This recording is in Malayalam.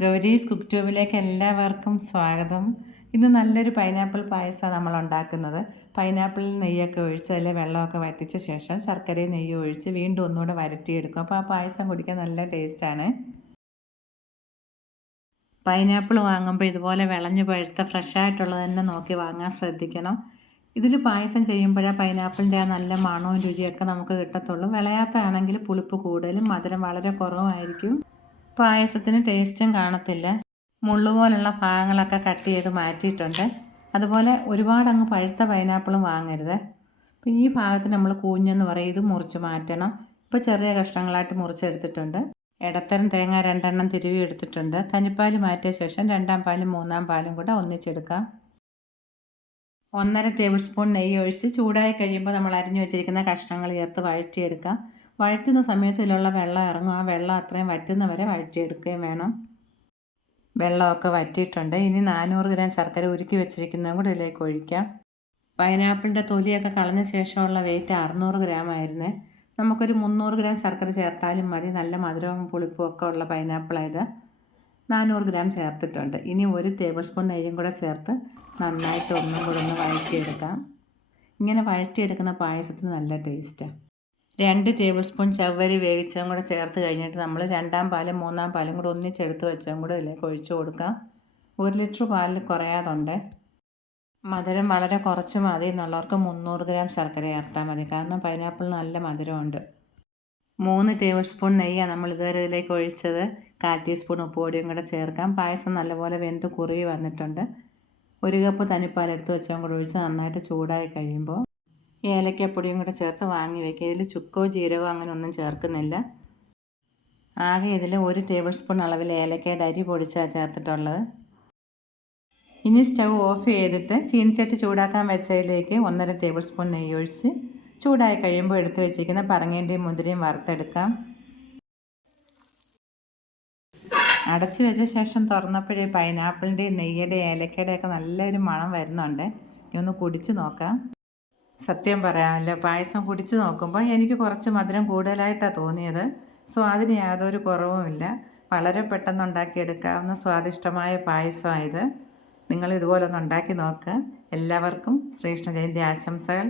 ഗൗരീസ് കുക്ക് ട്യൂബിലേക്ക് എല്ലാവർക്കും സ്വാഗതം. ഇന്ന് നല്ലൊരു പൈനാപ്പിൾ പായസമാണ് നമ്മൾ ഉണ്ടാക്കുന്നത്. പൈനാപ്പിളിൽ നെയ്യൊക്കെ ഒഴിച്ച് അതിൽ വെള്ളമൊക്കെ വറ്റിച്ച ശേഷം ശർക്കരയും നെയ്യും ഒഴിച്ച് വീണ്ടും ഒന്നുകൂടെ വരട്ടിയെടുക്കും. അപ്പോൾ ആ പായസം കുടിക്കാൻ നല്ല ടേസ്റ്റാണ്. പൈനാപ്പിൾ വാങ്ങുമ്പോൾ ഇതുപോലെ വിളഞ്ഞ് പഴുത്ത ഫ്രഷായിട്ടുള്ളത് തന്നെ നോക്കി വാങ്ങാൻ ശ്രദ്ധിക്കണം. ഇതിൽ പായസം ചെയ്യുമ്പോഴാണ് പൈനാപ്പിളിൻ്റെ ആ നല്ല മണവും രുചിയൊക്കെ നമുക്ക് കിട്ടത്തുള്ളൂ. വിളയാത്തതാണെങ്കിൽ പുളിപ്പ് കൂടുതലും മധുരം വളരെ കുറവായിരിക്കും. പായസത്തിന് ടേസ്റ്റും കാണത്തില്ല. മുള്ളുപോലുള്ള ഭാഗങ്ങളൊക്കെ കട്ട് ചെയ്ത് മാറ്റിയിട്ടുണ്ട്. അതുപോലെ ഒരുപാട് അങ്ങ് പഴുത്ത പൈനാപ്പിളും വാങ്ങരുത്. പിന്നെ ഈ ഭാഗത്ത് നമ്മൾ കൂഞ്ഞെന്ന് പറയും, ഇത് മുറിച്ച് മാറ്റണം. ഇപ്പോൾ ചെറിയ കഷ്ണങ്ങളായിട്ട് മുറിച്ചെടുത്തിട്ടുണ്ട്. ഇടത്തരം തേങ്ങ 2 എണ്ണം തിരുവി എടുത്തിട്ടുണ്ട്. തനിപ്പാൽ മാറ്റിയ ശേഷം 2-ാം പാലും 3-ാം പാലും കൂടെ ഒന്നിച്ചെടുക്കാം. 1.5 ടേബിൾ സ്പൂൺ നെയ്യ് ഒഴിച്ച് ചൂടായി കഴിയുമ്പോൾ നമ്മൾ അരിഞ്ഞു വെച്ചിരിക്കുന്ന കഷ്ണങ്ങൾ ചേർത്ത് വഴറ്റിയെടുക്കാം. വഴറ്റുന്ന സമയത്ത് ഇതിലുള്ള വെള്ളം ഇറങ്ങും. ആ വെള്ളം അത്രയും വറ്റുന്നവരെ വഴറ്റിയെടുക്കുകയും വേണം. വെള്ളമൊക്കെ വറ്റിയിട്ടുണ്ട്. ഇനി 400 ഗ്രാം ശർക്കര ഉരുക്കി വെച്ചിരിക്കുന്നതും കൂടി ഇതിലേക്ക് ഒഴിക്കാം. പൈനാപ്പിളിൻ്റെ തൊലിയൊക്കെ കളഞ്ഞ ശേഷമുള്ള വെയിറ്റ് 600 ഗ്രാം ആയിരുന്നേ. നമുക്കൊരു 300 ഗ്രാം ശർക്കര ചേർത്താലും മതി. നല്ല മധുരവും പുളിപ്പും ഒക്കെ ഉള്ള പൈനാപ്പിളായത്. 400 ഗ്രാം ചേർത്തിട്ടുണ്ട്. ഇനി 1 ടേബിൾ സ്പൂൺ നെയ്യും കൂടെ ചേർത്ത് നന്നായിട്ട് ഒന്നും കൂടെ ഒന്ന് വഴറ്റിയെടുക്കാം. ഇങ്ങനെ വഴറ്റിയെടുക്കുന്ന പായസത്തിന് നല്ല ടേസ്റ്റാണ്. 2 ടേബിൾ സ്പൂൺ ചവ്വരി വേവിച്ചതും കൂടെ ചേർത്ത് കഴിഞ്ഞിട്ട് നമ്മൾ 2-ാം പാലും 3-ാം പാലും കൂടെ ഒന്നിച്ചെടുത്ത് വെച്ചതും കൂടെ ഇതിലേക്ക് ഒഴിച്ചു കൊടുക്കാം. 1 ലിറ്റർ പാലിൽ കുറയാതുണ്ട്. മധുരം വളരെ കുറച്ച് മതി എന്നുള്ളവർക്ക് 300 ഗ്രാം ശർക്കര ചേർത്താൽ മതി. കാരണം പൈനാപ്പിളിന് നല്ല മധുരമുണ്ട്. 3 ടേബിൾ സ്പൂൺ നെയ്യാണ് നമ്മൾ ഇതുവരെ ഇതിലേക്ക് ഒഴിച്ചത്. 1/4 ടീസ്പൂൺ ഉപ്പ് പൊടിയും കൂടെ ചേർക്കാം. പായസം നല്ലപോലെ വെന്ത് കുറുകി വന്നിട്ടുണ്ട്. 1 കപ്പ് തനിപ്പാൽ എടുത്ത് വെച്ചതും കൂടെ ഒഴിച്ച് നന്നായിട്ട് ചൂടായി കഴിയുമ്പോൾ ഏലക്കപ്പൊടിയും കൂടെ ചേർത്ത് വാങ്ങി വയ്ക്കുക. ഇതിൽ ചുക്കോ ജീരകമോ അങ്ങനെ ഒന്നും ചേർക്കുന്നില്ല. ആകെ ഇതിൽ 1 ടേബിൾ സ്പൂൺ അളവിൽ ഏലക്കയുടെ അരി പൊടിച്ചാണ് ചേർത്തിട്ടുള്ളത്. ഇനി സ്റ്റൗ ഓഫ് ചെയ്തിട്ട് ചീനിച്ചട്ടി ചൂടാക്കാൻ വെച്ചതിലേക്ക് 1.5 ടേബിൾ സ്പൂൺ നെയ്യ് ഒഴിച്ച് ചൂടായി കഴിയുമ്പോൾ എടുത്ത് വെച്ചിരിക്കുന്ന പറങ്ങേണ്ടിയും മുന്തിരിയും വറുത്തെടുക്കാം. അടച്ചു വെച്ച ശേഷം തുറന്നപ്പോഴേ പൈനാപ്പിളിൻ്റെയും നെയ്യുടെയും ഏലക്കയുടെയൊക്കെ നല്ലൊരു മണം വരുന്നുണ്ട്. ഇനി ഒന്ന് കുടിച്ച് നോക്കാം. സത്യം പറയാമല്ലോ, പായസം കുടിച്ച് നോക്കുമ്പോൾ എനിക്ക് കുറച്ച് മധുരം കൂടുതലായിട്ടാണ് തോന്നിയത്. സ്വാദിന് യാതൊരു കുറവുമില്ല. വളരെ പെട്ടെന്ന് ഉണ്ടാക്കിയെടുക്കാവുന്ന സ്വാദിഷ്ടമായ പായസമായത്. നിങ്ങൾ ഇതുപോലെ ഒന്ന് ഉണ്ടാക്കി നോക്കുക. എല്ലാവർക്കും ശ്രീകൃഷ്ണ ജയന്തി ആശംസകൾ.